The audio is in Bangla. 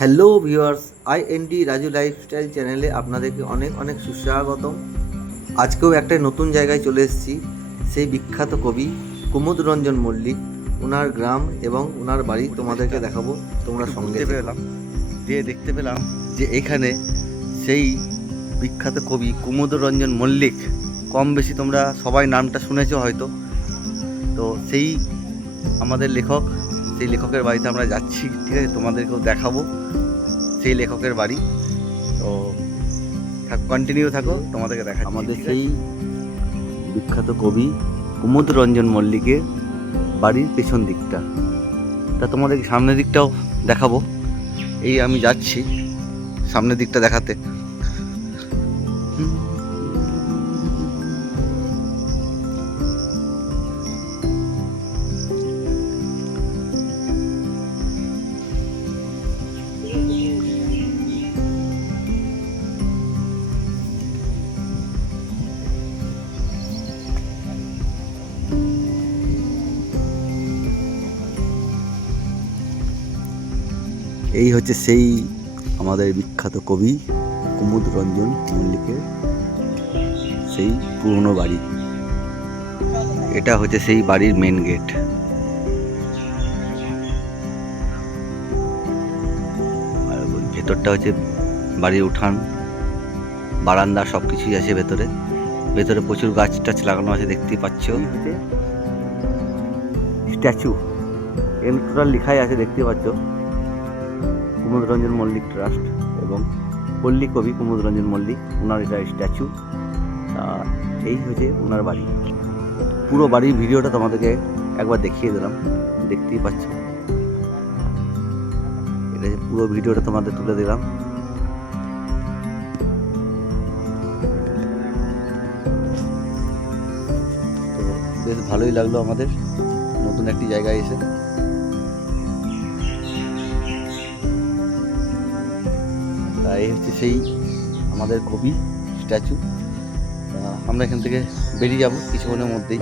Hello viewers, IND Raju lifestyle চ্যানেলে আপনাদেরকে অনেক অনেক সুস্বাগতম। আজকেও একটা নতুন জায়গায় চলে এসেছি। সেই বিখ্যাত কবি কুমুদ রঞ্জন মল্লিক, ওনার গ্রাম এবং ওনার বাড়ি তোমাদেরকে দেখাবো। তোমরা সঙ্গে পেলাম দিয়ে দেখতে পেলাম যে এখানে সেই বিখ্যাত কবি কুমুদ রঞ্জন মল্লিক, কম বেশি তোমরা সবাই নামটা শুনেছো হয়তো। তো সেই আমাদের লেখক, সেই লেখকের বাড়িতে আমরা যাচ্ছি, ঠিক আছে? তোমাদেরকেও দেখাবো সেই লেখকের বাড়ি। তো কন্টিনিউ থাকো, তোমাদেরকে দেখাচ্ছি। আমাদের সেই বিখ্যাত কবি কুমুদ রঞ্জন মল্লিকের বাড়ির পেছন দিকটা, তা তোমাদেরকে সামনের দিকটাও দেখাবো। এই আমি যাচ্ছি সামনের দিকটা দেখাতে। এই হচ্ছে সেই আমাদের বিখ্যাত কবি কুমুদ রঞ্জন মল্লিকের সেই পুরনো বাড়ি। এটা হচ্ছে সেই বাড়ির মেন গেট। আর ভেতরটা হচ্ছে বাড়ির উঠান, বারান্দা, সব কিছুই আছে ভেতরে। ভেতরে প্রচুর গাছ টাছ লাগানো আছে, দেখতেই পাচ্ছ। স্ট্যাচু এর টোটাল লেখাই আছে, দেখতে পাচ্ছ, কুমুদ রঞ্জন মল্লিক ট্রাস্ট এবং পল্লী কবি কুমুদ রঞ্জন মল্লিক, ওনার এটা স্ট্যাচু। এই হচ্ছে ওনার বাড়ি। পুরো বাড়ির ভিডিওটা তোমাদেরকে একবার দেখিয়ে দিলাম, দেখতেই পাচ্ছ। এটা পুরো ভিডিওটা তোমাদের তুলে দিলাম। তো বেশ ভালোই লাগলো আমাদের নতুন একটি জায়গায় এসে। এই হচ্ছে সেই আমাদের কবি স্ট্যাচু। আমরা এখান থেকে বেরিয়ে যাব কিছুক্ষণের মধ্যেই।